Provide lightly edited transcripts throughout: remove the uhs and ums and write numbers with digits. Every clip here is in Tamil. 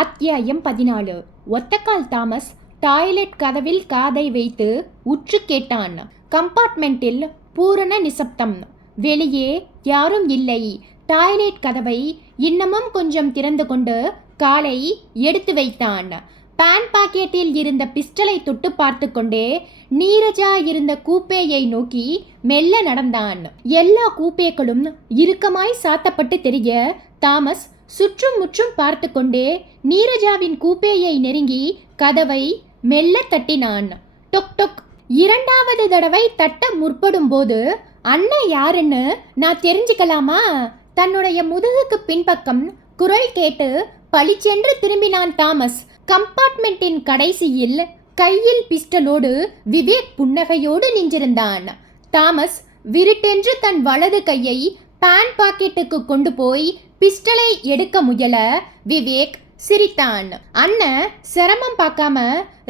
அத்தியாயம் 14. ஒத்தக்கால் தாமஸ் டாய்லெட் கதவில் காதை வைத்து உற்று கேட்டான். கம்பார்ட்மெண்டில் பூரண நிசப்தம். வெளியே யாரும் இல்லை. டாய்லெட் கதவை இன்னமும் கொஞ்சம் திறந்து கொண்டு காலை எடுத்து வைத்தான். பேண்ட் பாக்கெட்டில் இருந்த பிஸ்டலை தொட்டு பார்த்து கொண்டே நீரஜா இருந்த கூப்பேயை நோக்கி மெல்ல நடந்தான். எல்லா கூப்பேக்களும் இறுக்கமாய் சாத்தப்பட்டு தெரிய தாமஸ் சுற்றும் முற்றும் பார்த்து கொண்டே நீரஜாவின் கூப்பேயை நெருங்கி கதவை மெல்ல தட்டினான். டொக் டொக். இரண்டாவது தடவை தட்ட முற்படும் போது அண்ணன் யாருன்னு நான் தெரிஞ்சுக்கலாமா? தன்னுடைய முதுகுக்கு பின்பக்கம் குரல் கேட்டு பளிச்சென்று திரும்பினான் தாமஸ். கம்பார்ட்மெண்டின் கடைசியில் கையில் பிஸ்டலோடு விவேக் புன்னகையோடு நின்றிருந்தான். தாமஸ் விருட்டென்று தன் வலது கையை பேண்ட் பாக்கெட்டுக்கு கொண்டு போய் பிஸ்டலை எடுக்க முயல விவேக் சிரித்தான். அண்ணன் சிரமம் பார்க்காம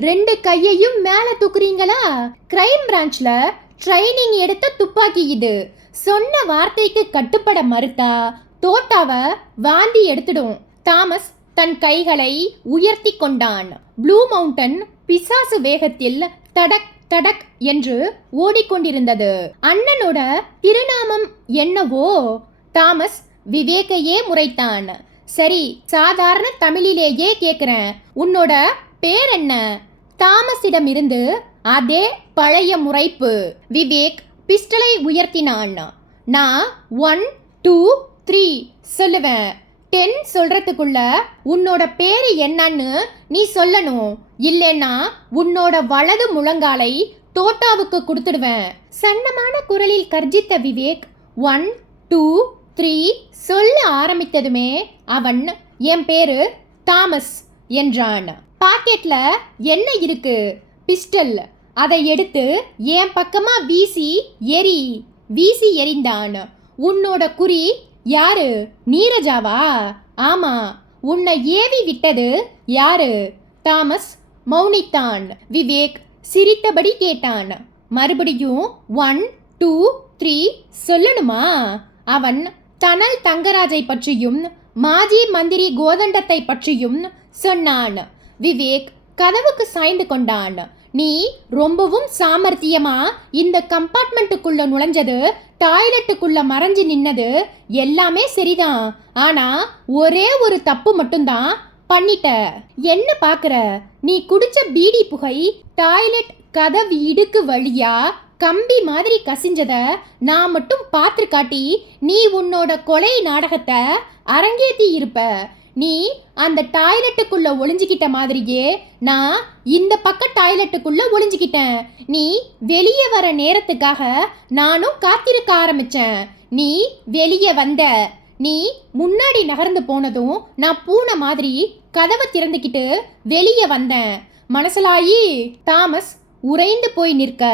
2 கையையும் மேல தூக்குறீங்களா? கிரைம் பிரான்ச்ல ட்ரைனிங் எடுத்த துப்பாக்கி இது. சொன்ன வார்த்தைக்கு கட்டுப்பட மறுத்தா தோட்டாவை வாந்தி எடுத்துடும். தாமஸ் தன் கைகளை உயர்த்தி கொண்டான். ப்ளூ மவுண்டன் பிசாசு வேகத்தில் தடக் தடக் என்று ஓடிக்கொண்டிருந்தது. அண்ணனோட திருநாமம் என்னவோ? தாமஸ் விவேக்கையே முறைத்தான். சரி, சாதாரண தமிழிலேயே கேட்குறேன், உன்னோட பேர் என்ன? தாமஸிடமிருந்து அதே பழைய முறைப்பு. விவேக் பிஸ்டலை உயர்த்தினான். நான் 1 2 3 சொல்லுவேன். 10 சொல்றதுக்குள்ள உன்னோட பேரு என்னன்னு நீ சொல்லணும். இல்லைன்னா உன்னோட வலது முழங்காலை தோட்டாவுக்கு கொடுத்துடுவேன். சன்னமான குரலில் கர்ஜித்த விவேக் 1 2 3 சொல்ல ஆரம்பித்ததுமே அவன் என் பேரு தாமஸ் என்றான். பாக்கெட்ல என்ன இருக்கு? பிஸ்டல். அதை எடுத்து என் பக்கமா வீசி எறிந்தான். உன்னோட குறி யாரு? நீரஜாவா? ஆமா. உன்னை ஏவி விட்டது யாரு? தாமஸ் மௌனித்தான். விவேக் சிரித்தபடி கேட்டான். மறுபடியும் 1 2 3 சொல்லணுமா? அவன் தனல் தங்கராஜை பற்றியும் மாஜி மந்திரி கோதண்டத்தை பற்றியும் சொன்னான். விவேக் கதவுக்கு சாய்ந்து கொண்டான். நீ ரொம்பவும் சாமர்த்தியமா இந்த கம்பார்ட்மெண்ட்டுக்குள்ள நுழைஞ்சது, டாய்லெட்டுக்குள்ள மறைஞ்சு நின்னது எல்லாமே சரிதான். ஆனா ஒரே ஒரு தப்பு மட்டும்தான் பண்ணிட்ட. என்ன பாக்குற? நீ குடிச்ச பீடி புகை டாய்லெட் கதவு இடுக்கு வழியா கம்பி மாதிரி கசிஞ்சத நான் மட்டும் பார்த்து காட்டி நீ உன்னோட கொலை நாடகத்தை அரங்கேத்தி இருப்ப. நீ அந்த டாய்லெட்டுக்குள்ள ஒளிஞ்சுக்கிட்ட மாதிரியே நான் இந்த பக்க டாய்லெட்டுக்குள்ள ஒளிஞ்சுக்கிட்டேன். நீ வெளியே வர நேரத்துக்காக நானும் காத்திருக்க ஆரம்பிச்சேன். நீ வெளியே வந்த. நீ முன்னாடி நகர்ந்து போனதும் நான் பூனை மாதிரி கதவை திறந்துக்கிட்டு வெளியே வந்தேன். மனசலாயி? தாமஸ் உறைந்து போய் நிற்க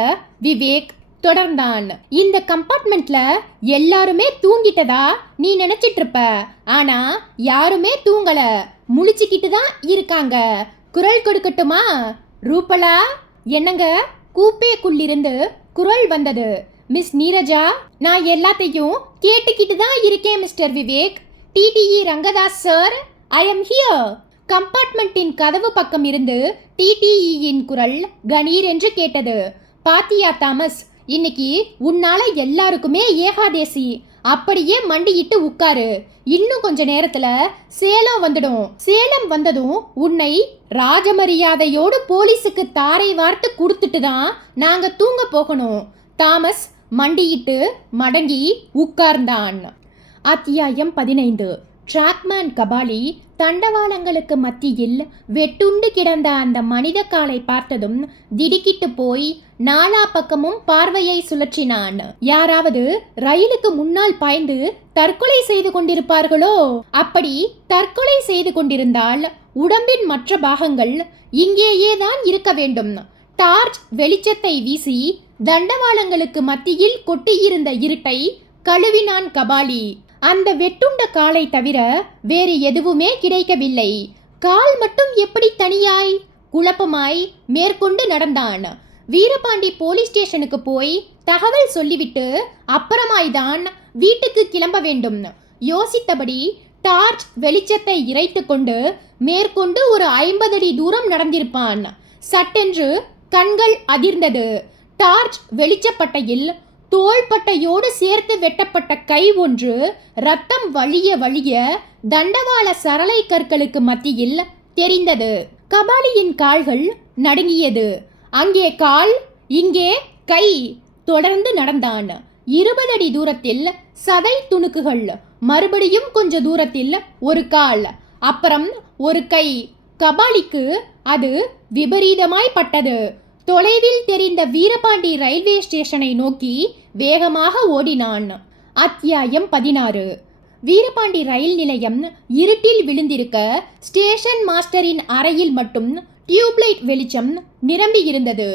விவேக் தொடர்ந்தான். இந்த கம்பார்ட்மெண்ட்ல எல்லாருமே தூங்கிட்டதா நீ நினைச்சிட்டு இருப்ப. ஆனா யாருமே தூங்கல, முழிச்சுக்கிட்டு தான் இருக்காங்க. குரல் கொடுக்கட்டுமா? ரூபலா? என்னங்க? கூப்பேக்குள்ளிருந்து குரல் வந்தது. மிஸ் நீரஜா? நான் எல்லாத்தையும் கேட்டுக்கிட்டு தான் இருக்கேன் mister Vivek. TTE Rangadas sir, I am here. கம்பார்ட்மெண்ட்டின் கதவு பக்கம் இருந்து டிடிஇயின் குரல் கணீர் என்று கேட்டது. பாத்தியா தாமஸ், இன்னைக்கு உன்னால எல்லாருக்குமே ஏகாதேசி. அப்படியே மண்டியிட்டு உட்காரு. இன்னும் கொஞ்ச நேரத்துல சேலம் வந்துடும். சேலம் வந்ததும் உன்னை ராஜமரியாதையோடு போலீஸுக்கு தாரை வார்த்து கொடுத்துட்டு தான் நாங்க தூங்க போகணும். தாமஸ் மண்டியிட்டு மடங்கி உட்கார்ந்தான். அத்தியாயம் 15. டிராக்மேன் கபாலி தண்டவாளங்களுக்கு மத்தியில் வெட்டுண்டு கிடந்த அந்த மனித காலை பார்த்ததும் திடுக்கிட்டு போய் நாலா பக்கமும் பார்வையை சுழற்றினான். யாராவது ரயிலுக்கு முன்னால் பாய்ந்து தற்கொலை செய்து கொண்டிருப்பார்களோ? அப்படி தற்கொலை செய்து கொண்டிருந்தால் உடம்பின் மற்ற பாகங்கள் இங்கேயே தான் இருக்க வேண்டும். டார்ச் வெளிச்சத்தை வீசி தண்டவாளங்களுக்கு மத்தியில் கொட்டியிருந்த இருட்டை கழுவினான் கபாலி. அந்த வெட்டுண்ட காலை தவிர வேறு எதுவுமே கிடைக்கவில்லை. கால் மட்டும் எப்படி தனியாய்? குழப்பமாய் மேற்கொண்டு நடந்தான். வீரபாண்டி போலீஸ் ஸ்டேஷனுக்கு போய் தகவல் சொல்லிவிட்டு அப்புறமாய்தான் வீட்டுக்கு கிளம்ப வேண்டும். யோசித்தபடி டார்ச் வெளிச்சத்தை இறைத்து கொண்டு மேற்கொண்டு ஒரு 50 அடி தூரம் நடந்திருப்பான். சட்டென்று கண்கள் அதிர்ந்தது. டார்ச் வெளிச்சப்பட்டையில் தோள்பட்டையோடு சேர்த்து வெட்டப்பட்ட கை ஒன்று ரத்தம் வழிய வழிய தண்டவாள சரளை கற்களுக்கு மத்தியில் தெரிந்தது. கபாலியின் கால்கள் நடுங்கியது. அங்கே கால், இங்கே கை. தொடர்ந்து நடந்தான். 20 அடி தூரத்தில் சதை துணுக்குகள், மறுபடியும் கொஞ்ச தூரத்தில் ஒரு கால், அப்புறம் ஒரு கை. கபாலிக்கு அது விபரீதமாய் பட்டது. தொலைவில் தெரிந்த வீரபாண்டி ரயில்வே ஸ்டேஷனை நோக்கி வேகமாக ஓடினான். அத்தியாயம் 16. வீரபாண்டி ரயில் நிலையம் இருட்டில் விழுந்திருக்க ஸ்டேஷன் மாஸ்டரின் அறையில் மட்டும் டியூப்லைட் வெளிச்சம் நிரம்பி இருந்தது.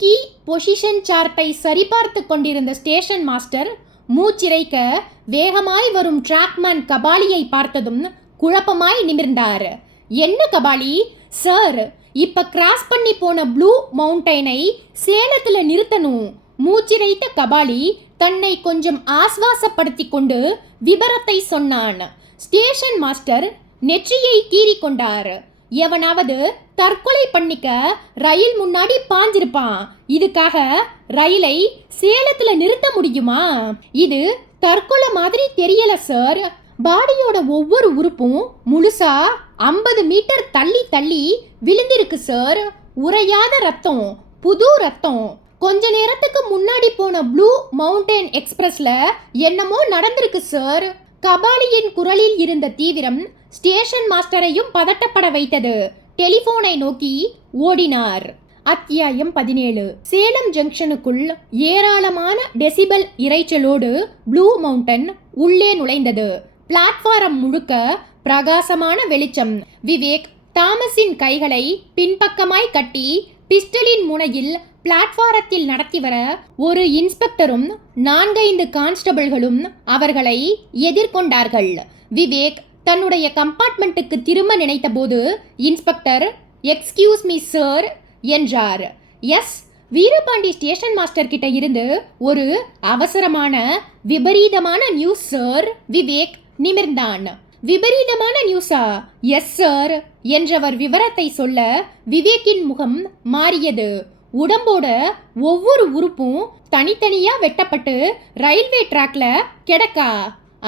கீ பொசிஷன் சார்ட்டை சரிபார்த்து கொண்டிருந்த ஸ்டேஷன் மாஸ்டர் மூச்சிறைக்க வேகமாய் வரும் டிராக்மேன் கபாலியை பார்த்ததும் குழப்பமாய் நிமிர்ந்தார். என்ன கபாலி? சார், இப்ப கிராஸ் பண்ணி போன ப்ளூ மவுண்டைனை சேலத்துல நிறுத்தணும். மூச்சிறைத்த கபாலி தன்னை கொஞ்சம் ஆஸ்வாசப்படுத்தி கொண்டு விபரத்தை சொன்னான். ஸ்டேஷன் மாஸ்டர் நெற்றியை கீறி கொண்டார். எவனாவது தற்கொலை பண்ணிக்க ரயில் முன்னாடி பாஞ்சிருப்பான். இதுக்காக ரயிலை சேலத்துல நிறுத்த முடியுமா? இது தற்கொலை மாதிரி தெரியல சார். பாடியோட ஒவ்வொரு உறுப்பும் முழுசா 50 மீட்டர் தள்ளி தள்ளி விழுந்திருக்கு சார். உறையாத ரத்தம், புது ரத்தம். கொஞ்ச நேரத்துக்கு முன்னாடி போன ப்ளூ மவுண்டன் எக்ஸ்பிரஸ்ல என்னமோ நடந்திருக்கு சார். கபாலியின் குரலில் இருந்த தீவிரம் ஸ்டேஷன் மாஸ்டரையும் பதட்டப்பட வைத்தது. டெலிபோனை நோக்கி ஓடினார். அத்தியாயம் 17. சேலம் ஜங்ஷனுக்குள் ஏராளமான டெசிபல் இரைச்சலோடு ப்ளூ மவுண்டன் உள்ளே நுழைந்தது. பிளாட்பாரம் முழுக்க பிரகாசமான வெளிச்சம். விவேக் தாமஸின் கைகளை பின்பக்கமாய் கட்டி பிஸ்டலின் முனையில் பிளாட்பாரத்தில் நடத்தி வர ஒரு இன்ஸ்பெக்டரும் 4-5 கான்ஸ்டபிள்களும் அவர்களை எதிர்கொண்டார்கள். விவேக் தன்னுடைய கம்பார்ட்மெண்ட்டுக்கு திரும்ப நினைத்தபோது இன்ஸ்பெக்டர் எக்ஸ்கியூஸ் மீ சார் என்றார். எஸ், வீரபாண்டி ஸ்டேஷன் மாஸ்டர் கிட்ட இருந்து ஒரு அவசரமான விபரீதமான நியூஸ் சார். விவேக் நிமிர்ந்தான். விபரீதமான நியூஸா? எஸ் சார் என்றவர் விவரத்தை சொல்ல விவேக்கின் முகம் மாறியது. உடம்போட ஒவ்வொரு உறுப்பும் தனித்தனியா வெட்டப்பட்டு ரயில்வே ட்ராக்ல கிடக்கா?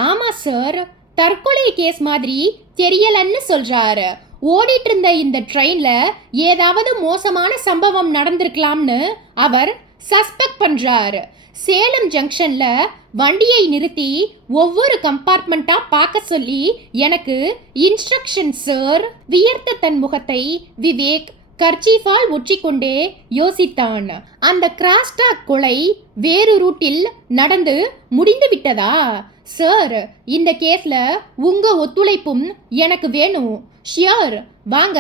ஆமா சார். தற்கொலை கேஸ் மாதிரி தெரியலன்னு சொல்றாரு. ஓடிட்டு இருந்த இந்த ட்ரெயின்ல ஏதாவது மோசமான சம்பவம் நடந்திருக்கலாம்னு அவர் சஸ்பெக்ட் பண்றாரு. சேலம் ஜங்ஷன்ல வண்டியை நிறுத்தி ஒவ்வொரு கம்பார்ட்மெண்ட்டா பார்க்க சொல்லி எனக்கு இன்ஸ்ட்ரக்ஷன் சார். வியர்த்த தன் முகத்தை விவேக் கர்ச்சீஃபால் ஒற்றிக்கொண்டே யோசித்தான். அந்த கிராஸ்டாக் கொலை வேறு ரூட்டில் நடந்து முடிந்து விட்டதா? சார், இந்த கேஸ்ல உங்க ஒத்துழைப்பும் எனக்கு வேணும். ஷியோர், வாங்க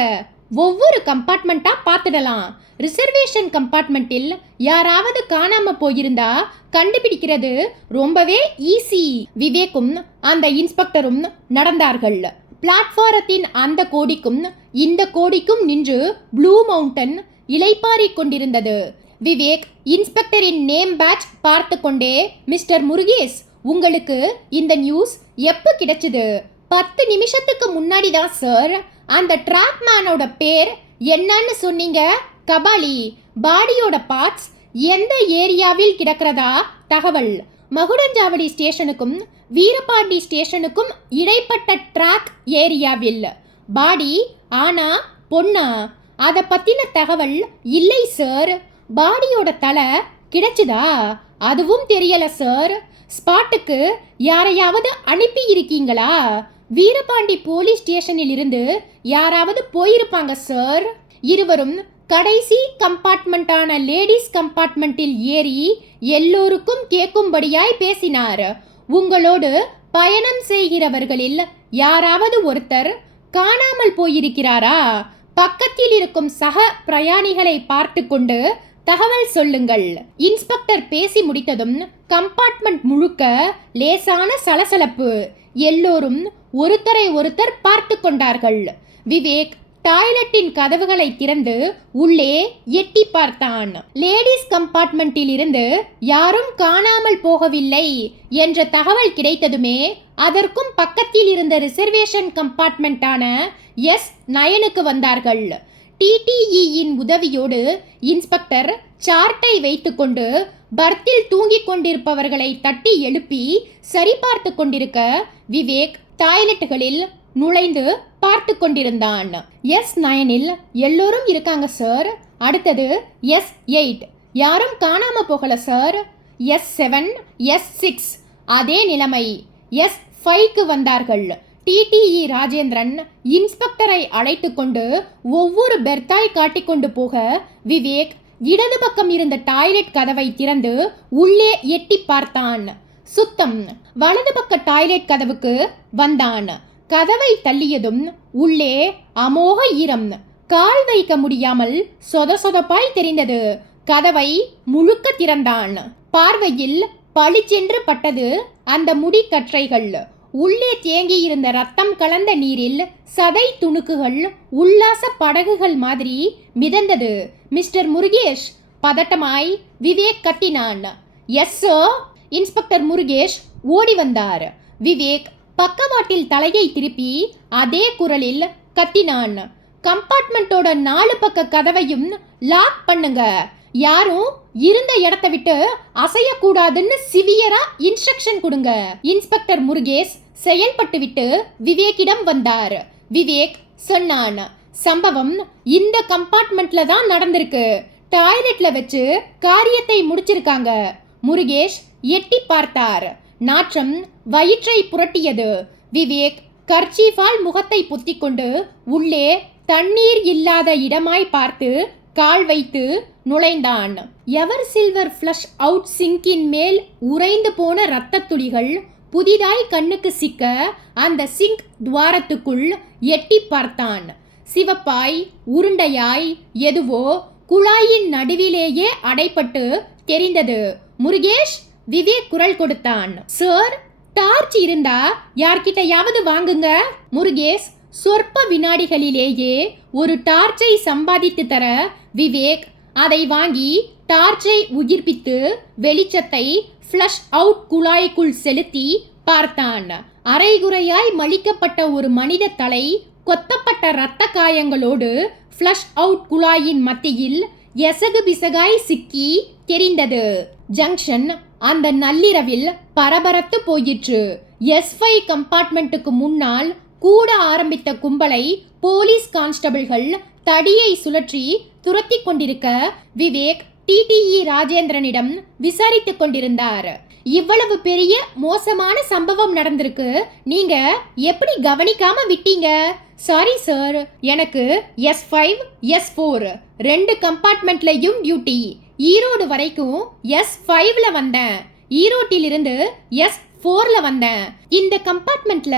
ஒவ்வொரு கம்பார்ட்மெண்ட்டா பார்த்துடலாம். ரிசர்வேஷன் கம்பார்ட்மெண்ட்டில் யாராவது காணாம போயிருந்தா கண்டுபிடிக்கிறது ரொம்பவே ஈஸி. விவேக்கும் அந்த இன்ஸ்பெக்டரும் நடந்தார்கள். பிளாட்பாரத்தின் அந்த கோடிக்கும் இந்த கோடிக்கும் நின்று ப்ளூ மவுண்டன் இளைப்பாறிக் கொண்டிருந்தது. விவேக் இன்ஸ்பெக்டரின் நேம் பேட்ச் பார்த்து கொண்டே, மிஸ்டர் முருகேஷ், உங்களுக்கு இந்த நியூஸ் எப்போ கிடைச்சது? 10 நிமிஷத்துக்கு முன்னாடி தான் சார். அந்த ட்ராக்மேனோட பேர் என்னன்னு சொன்னீங்க? கபாலி. பாடியோட பார்ட்ஸ் எந்த ஏரியாவில் கிடக்கிறதா தகவல்? மகுடஞ்சாவடி ஸ்டேஷனுக்கும் வீரபாண்டி ஸ்டேஷனுக்கும் இடைப்பட்ட ட்ராக் ஏரியாவில். பாடி ஆனா பொண்ணா? அதை பத்தின தகவல் இல்லை சார். பாடியோட தலை கிடைச்சுதா? அதுவும் தெரியல சார். ஸ்பாட்டுக்கு யாரையாவது அனுப்பி இருக்கீங்களா? வீரபாண்டி போலீஸ் ஸ்டேஷனில் இருந்து யாராவது போயிருப்பாங்க சார். இருவரும் கடைசி கம்பார்ட்மெண்ட்டான லேடிஸ் கம்பார்ட்மெண்ட்டில் ஏறி எல்லோருக்கும் கேட்கும்படியாய் பேசினார். உங்களோடு பயணம் செய்கிறவர்களில் யாராவது ஒருத்தர் காணாமல் போயிருக்கிறாரா? பக்கத்தில் இருக்கும் சக பிரயாணிகளை பார்த்து கொண்டு தகவல் சொல்லுங்கள். இன்ஸ்பெக்டர் பேசி முடித்ததும் கம்பார்ட்மெண்ட் முழுக்க லேசான சலசலப்பு. எல்லோரும் ஒருத்தரை ஒருத்தர் பார்த்து கொண்டார்கள். விவேக் டாய்லெட்டின் கதவுகளை திறந்து உள்ளே எட்டி பார்த்தான். லேடிஸ் கம்பார்ட்மெண்ட்டில் இருந்து யாரும் காணாமல் போகவில்லை என்ற தகவல் கிடைத்ததுமே அதற்கும் பக்கத்தில் இருந்த ரிசர்வேஷன் கம்பார்ட்மெண்டான S9க்கு வந்தார்கள். டிடிஇயின் உதவியோடு இன்ஸ்பெக்டர் சார்ட்டை வைத்துக்கொண்டு பர்த்தில் தூங்கிக் கொண்டிருப்பவர்களை தட்டி எழுப்பி சரிபார்த்து கொண்டிருக்க விவேக் டாய்லெட்டுகளில் நுழைந்து பார்த்து கொண்டிருந்தான். S9ல் எல்லோரும் இருக்காங்க சார். அடுத்தது S8 யாரும் காணாம போகல சார். S7 S6 அதே நிலைமை. S5க்கு வந்தார்கள். டிடிஇ ராஜேந்திரன் இன்ஸ்பெக்டரை அழைத்து கொண்டு ஒவ்வொரு பெர்த்தாய் காட்டிக்கொண்டு போக விவேக் இடது பக்கம் இருந்த டாய்லெட் கதவை திறந்து உள்ளே எட்டி பார்த்தான். சுத்தம். வலது பக்க டாய்லெட் கதவுக்கு வந்தான். கதவை தள்ளியதும் உள்ளே அமோக ஈரம். கால் வைக்க முடியாமல் சொதசொதப்பாய் தெரிந்தது. கதவை முழுக்க திறந்தான். பார்வையில் பளிச்சென்று பட்டது அந்த முடிக்கற்றைகள். உள்ளே தேங்கியிருந்த ரத்தம் கலந்த நீரில் சதை துணுக்குகள் உல்லாச படகுகள் மாதிரி மிதந்தது. மிஸ்டர் முருகேஷ் பதட்டமாய் விவேக் கத்தினான். Yes sir. இன்ஸ்பெக்டர் முருகேஷ் ஓடி வந்தார். விவேக் பக்கவாட்டில் தலையை திருப்பி அதே குரலில் கத்தினான். கம்பார்ட்மெண்டோட 4 பக்க கதவையும் லாக் பண்ணுங்க. யாரும் இருந்த இடத்தை விட்டு அசையக்கூடாதுன்னு சிவியரா இன்ஸ்ட்ரக்ஷன் கொடுங்க. இன்ஸ்பெக்டர் முருகேஷ் செயல்பட்டு விட்டு விவேக்கிடம் வந்தார். விவேக் சொன்னான், சம்பவம் இந்த கம்பார்ட்மெண்ட்ல தான் நடந்திருக்கு. டாய்லெட்ல வச்சு காரியத்தை முடிச்சிருக்காங்க. முருகேஷ் எட்டி பார்த்தார். நாற்றம் வயிற்றை புரட்டியது. விவேக் கர்ச்சீஃபால் முகத்தை பொத்திக்கொண்டு உள்ளே தண்ணீர் இல்லாத இடமாய் பார்த்து கால் வைத்து நுழைந்தான். எவர் சில்வர் ஃப்ளஷ் அவுட் சிங்கின் மேல் உறைந்து போன இரத்த துளிகள் புதிதாய் கண்ணுக்கு சிக்க அந்த சிங்க் துவாரத்துக்குள் எட்டி பார்த்தான். சிவப்பாய் உருண்டையாய் எதுவோ குழாயின் நடுவிலேயே அடைப்பட்டு தெரிந்தது. முருகேஷ். விவேக் குரல் கொடுத்தான். சார், டார்ச் இருந்தா யார்கிட்டயாவது வாங்குங்க. முருகேஷ் சொற்ப வினாடிகளிலேயே ஒரு டார்ச்சை சம்பாதித்து தர விவேக் அதை வாங்கி டார்ச்சை உயிர்ப்பித்து வெளிச்சத்தை ஃப்ளஷ் அவுட் குழாய்க்குள் செலுத்தி பார்த்தான். அரைகுறையாய் மலிக்கப்பட்ட ஒரு மனித தலை கொத்தப்பட்ட இரத்த காயங்களோடு ஃப்ளஷ் அவுட் குழாயின் மத்தியில் எசகு பிசகாய் சிக்கி தெரிந்தது. ஜங்ஷன் அந்த நள்ளிரவில் பரபரத்து போயிற்று. S5 கம்பார்ட்மெண்ட்டுக்கு முன்னால் கூட ஆரம்பித்த கும்பலை போலீஸ் கான்ஸ்டபிள்கள் தடியை சுழற்றி துரத்தி கொண்டிருக்க விவேக் டிடிஇ ராஜேந்திரனிடம் விசாரித்து கொண்டிருந்தார். இவ்வளவு பெரிய மோசமான சம்பவம் நடந்திருக்கு, நீங்க எப்படி கவனிக்காம விட்டீங்க? சாரி சார், எனக்கு S5 S4 2 கம்பார்ட்மெண்ட்லையும் டியூட்டி. ஈரோடு வரைக்கும் S5ல வந்தேன். ஈரோட்டிலிருந்து S4ல வந்தேன். இந்த கம்பார்ட்மெண்ட்ல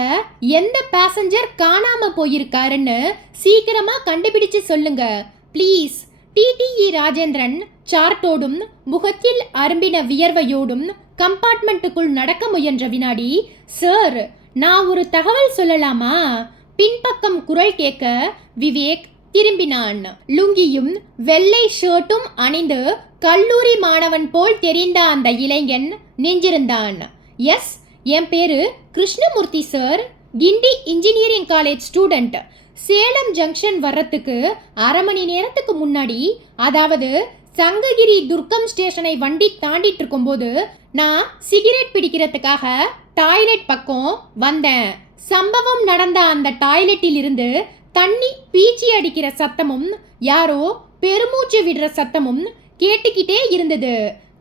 எந்த பேசஞ்சர் காணாம போயிருக்காருன்னு சீக்கிரமா கண்டுபிடிச்சு சொல்லுங்க ப்ளீஸ். டிடிஇ ராஜேந்திரன் சார்ட்டோடும் முகத்தில் அரும்பின வியர்வையோடும் கம்பார்ட்மெண்ட்டுக்குள் நடக்க முயன்ற வினாடி, சார், நான் ஒரு தகவல் சொல்லலாமா? பின்பக்கம் குரல் கேட்க விவேக் திரும்பினான். லுங்கியும் வெள்ளை ஷர்ட்டும் அணிந்து கல்லூரி மாணவன் போல் தெரிந்த அந்த இளைஞன் நெஞ்சிருந்தான். எஸ், என் பேரு Krishnamurthy sir. Guindy engineering college student. Salem junction வர்றதுக்கு அரை மணி நேரத்துக்கு முன்னாடி, அதாவது சங்ககிரி துர்க்கம் ஸ்டேஷனை வண்டி தாண்டிட்டு இருக்கும்போது நான் சிகரெட் பிடிக்கிறதுக்காக டாய்லெட் பக்கம் வந்தேன். சம்பவம் நடந்த அந்த டாய்லெட்டில் இருந்து தண்ணி பீச்சி அடிக்கிற சத்தமும் யாரோ பெருமூச்சு விடுற சத்தமும் கேட்டுக்கிட்டே இருந்தது.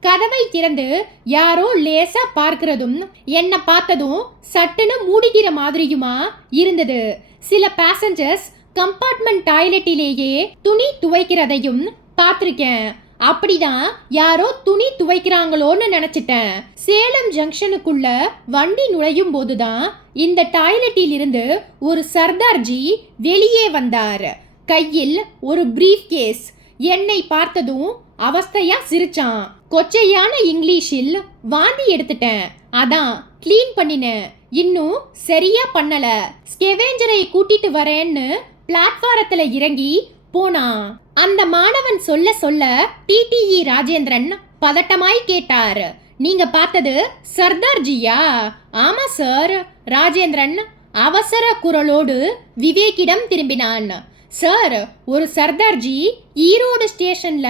கதவை திறந்து யாரோ லேசா பார்க்கிறதும் என்ன பார்த்ததும் சட்டுன்னு மூடிக்கிற மாதிரியுமா இருந்தது. சில பேசஞ்சர்ஸ் கம்பார்ட்மெண்ட் டாய்லெட்டிலேயே துணி துவைக்கிறதையும் பார்த்திருக்கேன். அப்படிதான் யாரோ துணி துவைக்கிறாங்களோன்னு நினைச்சிட்டேன். சேலம் ஜங்ஷனுக்குள்ள வண்டி நுழையும் போதுதான் இந்த டாய்லெட்டில் இருந்து ஒரு சர்தார்ஜி வெளியே வந்தார். கையில் ஒரு பிரீஃப் கேஸ். என்னை பார்த்ததும் அவஸ்தையா சிரிச்சான். கொச்சையான இங்கிலீஷில் வாந்தி எடுத்துட்டேன், அதான் கிளீன் பண்ணினேன், இன்னும் சரியா பண்ணல, ஸ்கெவேஞ்சரை கூட்டிட்டு வரேன்னு பிளாட்பாரத்துல இறங்கி போனான். அந்த மாணவன் சொல்ல சொல்ல டிடிஇ ராஜேந்திரன் பதட்டமாய் கேட்டார், நீங்க பார்த்தது சர்தார்ஜியா? ஆமா சார். ராஜேந்திரன் அவசர குரலோடு விவேக்கிடம் திரும்பினான். சார், ஒரு சர்தார்ஜி ஈரோடு ஸ்டேஷன்ல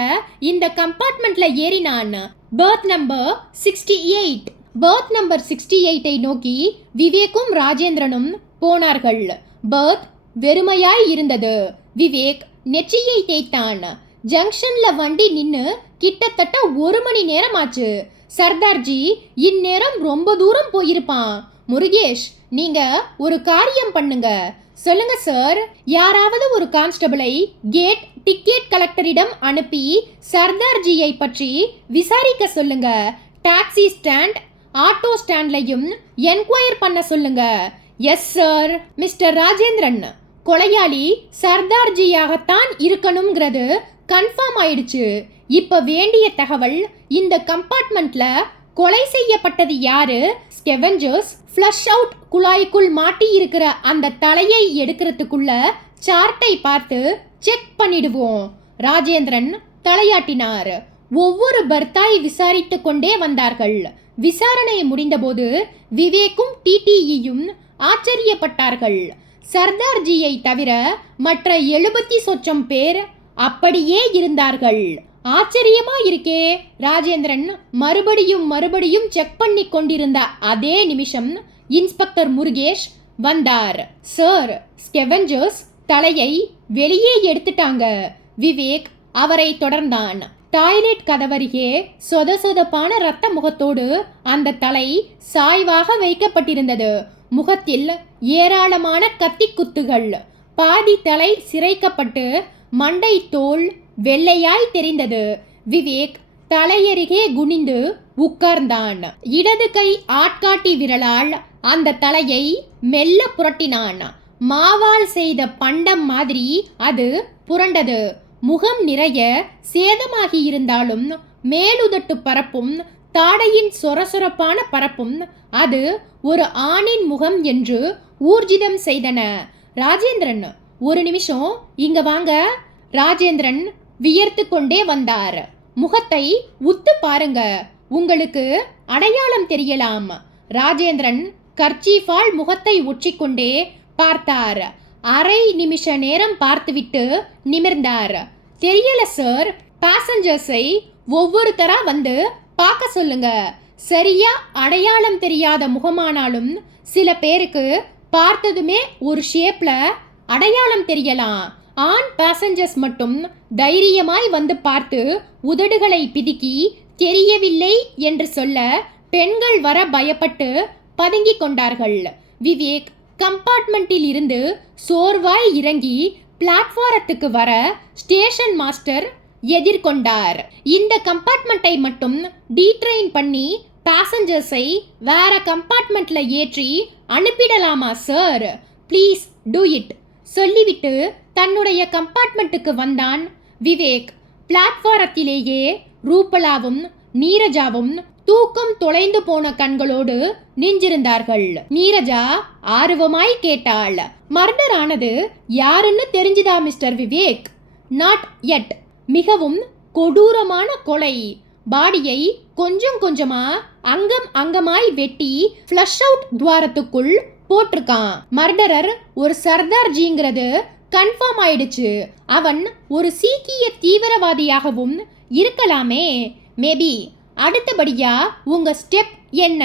இந்த கம்பார்ட்மெண்ட்ல ஏறினான். Birth number 68. பர்த் நம்பர் 68ஐ நோக்கி விவேக்கும் ராஜேந்திரனும் போனார்கள். பர்த் வெறுமையாய் இருந்தது. விவேக் நெற்றியை தேய்த்தான். ஜங்ஷன்ல வண்டி நின்னு கிட்டத்தட்ட 1 மணி நேரம் ஆச்சு. சர்தார்ஜி இந்நேரம் ரொம்ப தூரம் போயிருப்பான். முருகேஷ், நீங்க ஒரு காரியம் பண்ணுங்க. சொல்லுங்க சார். யாராவது ஒரு கான்ஸ்டபிளை கேட் டிக்கெட் கலெக்டரிடம் அனுப்பி சர்தார்ஜியை பற்றி விசாரிக்க சொல்லுங்க. டாக்ஸி ஸ்டாண்ட், ஆட்டோ ஸ்டாண்ட்லையும் என்கொயர் பண்ண சொல்லுங்க. Yes sir. மிஸ்டர் ராஜேந்திரன், கொலையாளி சர்தார்ஜியாகத்தான் இருக்கணுங்கிறது கன்ஃபார்ம் ஆயிடுச்சு. இப்ப வேண்டிய தகவல், இந்த கம்பார்ட்மெண்ட்ல கொலை செய்யப்பட்டது யாரு? ஸ்கெவெஞ்சர்ஸ் ஃப்ளஷ் அவுட் குழாய்க்குள் மாட்டி இருக்கிற அந்த தலையை எடுக்கிறதுக்குள்ள சார்ட்டை பார்த்து செக் பண்ணிடுவோம். ராஜேந்திரன் தலையாட்டினார். ஒவ்வொரு பர்த்தாய் விசாரித்து கொண்டே வந்தார்கள். விசாரணை முடிந்தபோது விவேக்கும் டிடிஇயும் ஆச்சரியப்பட்டார்கள். சர்தார்ஜியை தவிர மற்ற 70 சொச்சம் பேர் அப்படியே இருந்தார்கள். ஆச்சரியமா இருக்கே. ராஜேந்திரன் மறுபடியும் செக் பண்ணி கொண்டிருந்த அதே நிமிஷம் இன்ஸ்பெக்டர் முருகேஷ் வந்தார். சார், ஸ்கெவெஞ்சர்ஸ் தலையை வெளியே எடுத்துட்டாங்க. விவேக் அவரை தொடர்ந்தான். டாய்லெட் கதவருகே சொதசொதப்பான இரத்த முகத்தோடு அந்த தலை சாய்வாக வைக்கப்பட்டிருந்தது. முகத்தில் ஏராளமான கத்தி குத்துகள். பாதி தலை சிரைக்கப்பட்டு மண்டை தோல் வெள்ளையாய் தெரிந்தது. விவேக் தலையருகே குனிந்து உட்கார்ந்தான். இடது கை ஆட்காட்டி விரலால் அந்த தலையை மெல்ல புரட்டினான். மாவால் செய்த பண்டம் மாதிரி அது புரண்டது. முகம் நிறைய சேதமாகி இருந்தாலும் மேலுதட்டு பரப்பும் தாடையின் சொரசொரப்பான பரப்பும் அது ஒரு ஆணின் முகம் என்று ஊர்ஜிதம் செய்தன. ராஜேந்திரன், ஒரு நிமிஷம் இங்க வாங்க. ராஜேந்திரன் வியர்த்து கொண்டே வந்தார். முகத்தை உத்து பாருங்க, உங்களுக்கு அடையாளம் தெரியலாம். ராஜேந்திரன் கர்ச்சீஃபால் முகத்தை ஒற்றிக்கொண்டே பார்த்தார். அரை நிமிஷ நேரம் பார்த்துவிட்டு நிமிர்ந்தார். தெரியல சார். பாசஞ்சர்ஸை ஒவ்வொருத்தரா வந்து பார்க்க சொல்லுங்க. சரியா அடையாளம் தெரியாத முகமானாலும் சில பேருக்கு பார்த்ததுமே ஒரு ஷேப்ல அடையாளம் தெரியலாம். ஆண் பாசஞ்சர்ஸ் மட்டும் தைரியமாய் வந்து பார்த்து உதடுகளை பிதுக்கி தெரியவில்லை என்று சொல்ல பெண்கள் வர பயப்பட்டு பதுங்கிக் கொண்டார்கள். விவேக் கம்பார்ட்மெண்ட்டில் இருந்து சோர்வாய் இறங்கி பிளாட்ஃபாரத்துக்கு வர ஸ்டேஷன் மாஸ்டர் எதிர்கொண்டார். இந்த கம்பார்ட்மெண்ட்டை மட்டும் டீட்ரெயின் பண்ணி பாசஞ்சர்ஸை வேற கம்பார்ட்மெண்ட்ல ஏற்றி அனுப்பிடலாமா சார்? ப்ளீஸ் டூ இட் சொல்லிவிட்டு தன்னுடைய கம்பார்ட்மெண்ட்டுக்கு வந்தான் விவேக். பிளாட்ஃபாரத்திலேயே ரூபலாவும் நீரஜாவும் தூக்கம் தொலைந்து போன கண்களோடு நின்றிருந்தார்கள். நீரஜா ஆர்வமாய் கேட்டாள், மர்டர் ஆனது யாருன்னு தெரிஞ்சுதா மிஸ்டர் விவேக்? Not yet. மிகவும் கொடூரமான கொலை. பாடியை கொஞ்சம் கொஞ்சமா அங்கமாய் வெட்டி ஃப்ளஷ் அவுட் துவாரத்துக்குள் போட்டிருக்கான். மர்டரர் ஒரு சர்தார்ஜிங்கிறது கன்ஃபார்ம் ஆயிடுச்சு. அவன் ஒரு சீக்கிய தீவிரவாதியாகவும் இருக்கலாமே. மேபி. அடுத்தபடியா உங்க ஸ்டெப் என்ன?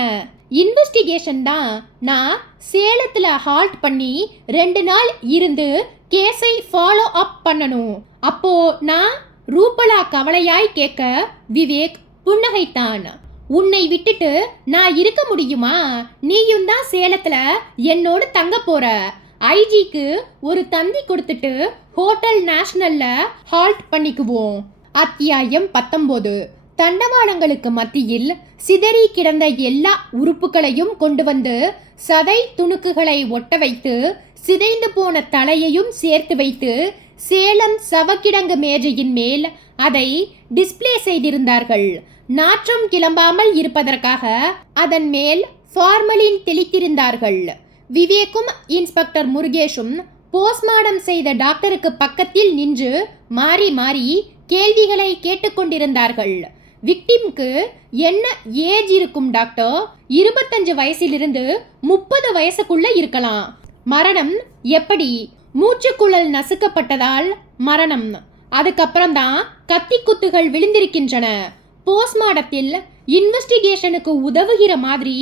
இன்வெஸ்டிகேஷன் தான். நான் சேலத்துல ஹால்ட் பண்ணி 2 நாள் இருந்து கேஸை ஃபாலோ அப் பண்ணணும். அப்போ நான் ரூபலா கவலையாய் கேட்க விவேக் புன்னகைத்தான். உன்னை விட்டுட்டு நான் இருக்க முடியுமா? நீயும் தான் சேலத்துல என்னோடு தங்க போற. ஐஜிக்கு ஒரு தந்தி கொடுத்துட்டு ஹோட்டல் நேஷனல்ல ஹால்ட் பண்ணிக்குவோம். அத்தியாயம் 19. தண்டவாளங்களுக்கு மத்தியில் சிதறி கிடந்த எல்லா உறுப்புகளையும் கொண்டு வந்து சதை துணுக்குகளை ஒட்ட வைத்து சிதைந்து போன தலையையும் சேர்த்து வைத்து சேலம் சவக்கிடங்கு மேஜையின் மேல் அதை டிஸ்ப்ளே செய்திருந்தார்கள். நாற்றம் கிளம்பாமல் இருப்பதற்காக அதன் மேல் ஃபார்மலின் தெளித்திருந்தார்கள். விவேக்கும் இன்ஸ்பெக்டர் முருகேஷும் போஸ்ட்மார்டம் செய்த டாக்டருக்கு பக்கத்தில் நின்று மாறி மாறி கேள்விகளை கேட்டுக்கொண்டிருந்தார்கள். விக்டிம்க்கு என்ன ஏஜ் இருக்கும் டாக்டர்? 25 வயசிலிருந்து 30 வயசுக்குள்ள இருக்கலாம். மரணம் எப்படி? மூச்சுக்குழல் நசுக்கப்பட்டதால் மரணம். அதுக்கப்புறம் தான் கத்தி குத்துகள் விழுந்திருக்கின்றன. போஸ்ட்மார்ட்டத்தில் இன்வெஸ்டிகேஷனுக்கு உதவுகிற மாதிரி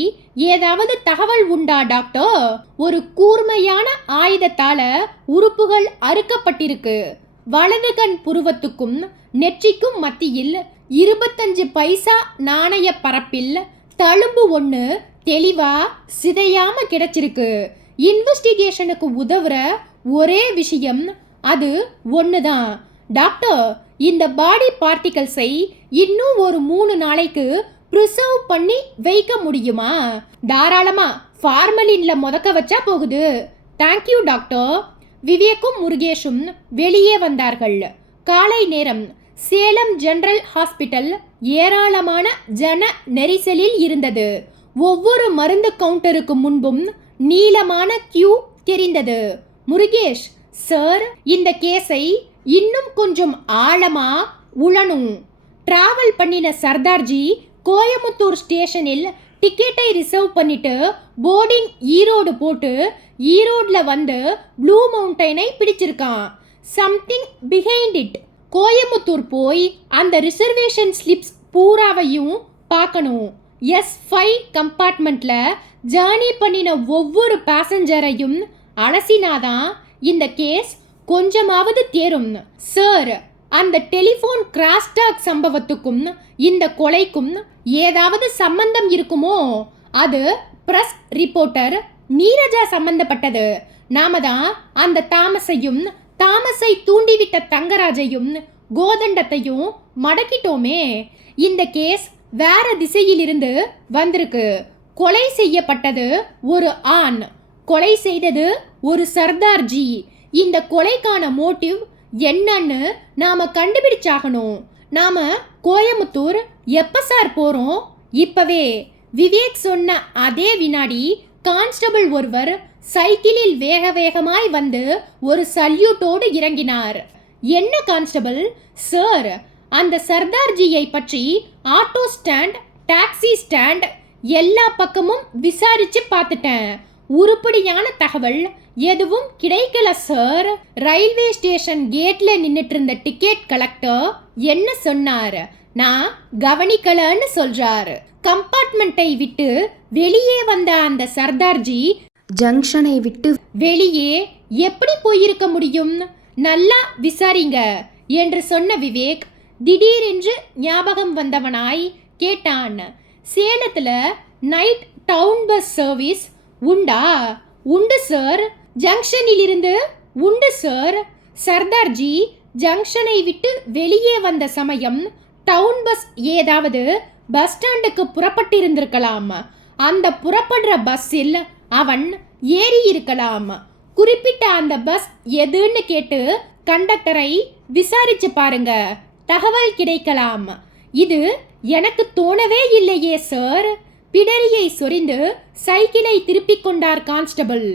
ஏதாவது தகவல் உண்டா டாக்டர்? ஒரு கூர்மையான ஆயுதத்தால உறுப்புகள் அறுக்கப்பட்டிருக்கு. வலது கண் புருவத்துக்கும் நெற்றிக்கும் மத்தியில் 25 பைசா நாணய பரப்பில் தழும்பு ஒன்று தெளிவா சிதையாம கிடைச்சிருக்கு. இன்வெஸ்டிகேஷனுக்கு உதவுற ஒரே விஷயம் அது ஒண்ணுதான். டாக்டர், இந்த பாடி பார்ட்டிகல்ஸை இன்னும் ஒரு 3 நாளைக்கு ப்ரிசர்வ் பண்ணி வைக்க முடியுமா? தாராளமா, ஃபார்மலின்ல முதக்க வச்சா போகுது. Thank you doctor. விவேக்கும் முருகேஷும் வெளியே வந்தார்கள். காலை நேரம். சேலம் ஜெனரல் ஹாஸ்பிட்டல் ஏராளமான ஜன நெரிசலில் இருந்தது. ஒவ்வொரு மருந்து கவுண்டருக்கு முன்பும் நீளமான கியூ தெரிந்தது. முருகேஷ் சார், இந்த கேஸை இன்னும் கொஞ்சம் ஆழமா உழணும். டிராவல் பண்ணின சர்தார்ஜி கோயமுத்தூர் ஸ்டேஷனில் டிக்கெட்டை ரிசர்வ் பண்ணிட்டு போர்டிங் ஈரோடு போட்டு ஈரோட்ல வந்து ப்ளூ மவுண்டைனை பிடிச்சிருக்கான். Something behind it. கோயமுத்தூர் போய் அந்த ரிசர்வேஷன் ஸ்லிப்ஸ் பூராவையும் பார்க்கணும். S5 கம்பார்ட்மெண்ட்ல ஜேர்னி பண்ணின ஒவ்வொரு பேசஞ்சரையும் அலசினாதான் இந்த கேஸ் கொஞ்சமாவது தேரும். சார், அந்த டெலிஃபோன் கிராஸ்டாக் சம்பவத்துக்கும் இந்த கொலைக்கும் ஏதாவது சம்பந்தம் இருக்குமோ? அது பிரஸ் ரிப்போர்ட்டர் நீரஜா சம்பந்தப்பட்டது. நாம தான் அந்த தாமஸை தூண்டிவிட்ட தங்கராஜையும் கோதண்டத்தையும் மடக்கிட்டோமே. இந்த கேஸ் வேற திசையிலிருந்து வந்திருக்கு. கொலை செய்யப்பட்டது ஒரு ஆண், கொலை செய்தது ஒரு சர்தார்ஜி. இந்த கொலைக்கான மோட்டிவ் என்னன்னு நாம கண்டுபிடிச்சாகணும். நாம கோயமுத்தூர் எப்ப சார் போறோம்? இப்பவே. விவேக் சொன்ன அதே வினாடி கான்ஸ்டபிள் ஒருவர் சைக்கிளில் வேக வேகமாய் வந்து ஒரு சல்யூட்டோடு இறங்கினார். என்ன கான்ஸ்டபிள்? சார், அந்த சர்தார்ஜியை பற்றி ஆட்டோ ஸ்டாண்ட், டாக்ஸி ஸ்டாண்ட் எல்லா பக்கமும் விசாரிச்சு பார்த்துட்டேன். உருப்படியான தகவல் எதுவும் கிடைக்கல சார். ரயில்வே ஸ்டேஷன் கேட்ல நின்னுட்டு இருந்த டிக்கெட் கலெக்டர் என்ன சொன்னார்? நான் கவனிக்கலன்னு சொல்றாரு. கம்பார்ட்மெண்ட்டை விட்டு வெளியே வந்த அந்த சர்தார்ஜி ஜங்ஷனை விட்டு வெளியே எப்படி போயிருக்க முடியும்? நல்லா விசாரிங்க என்று சொன்ன விவேக் திடீரென்று ஞாபகம் வந்தவனாய் கேட்டான். சேலத்துல நைட் டவுன் பஸ் சர்வீஸ் உண்டா? உண்டு சார். ஜங்ஷனில் இருந்து உண்டு சார். சர்தார்ஜி ஜங்ஷனை விட்டு வெளியே வந்த சமயம் டவுன் பஸ் ஏதாவது பஸ் ஸ்டாண்டுக்கு புறப்பட்டிருந்திருக்கலாம். அந்த புறப்படுற பஸ்ஸில் அவன் ஏறி இருக்கலாம். குறிப்பிட்ட அந்த பஸ் எதுன்னு கேட்டு கண்டக்டரை விசாரிச்சு பாருங்க, தகவல் கிடைக்கலாம். இது எனக்கு தோணவே இல்லையே சார். பிடரியை சொரிந்து சைக்கிளை திருப்பிக் கொண்டார் கான்ஸ்டபிள்.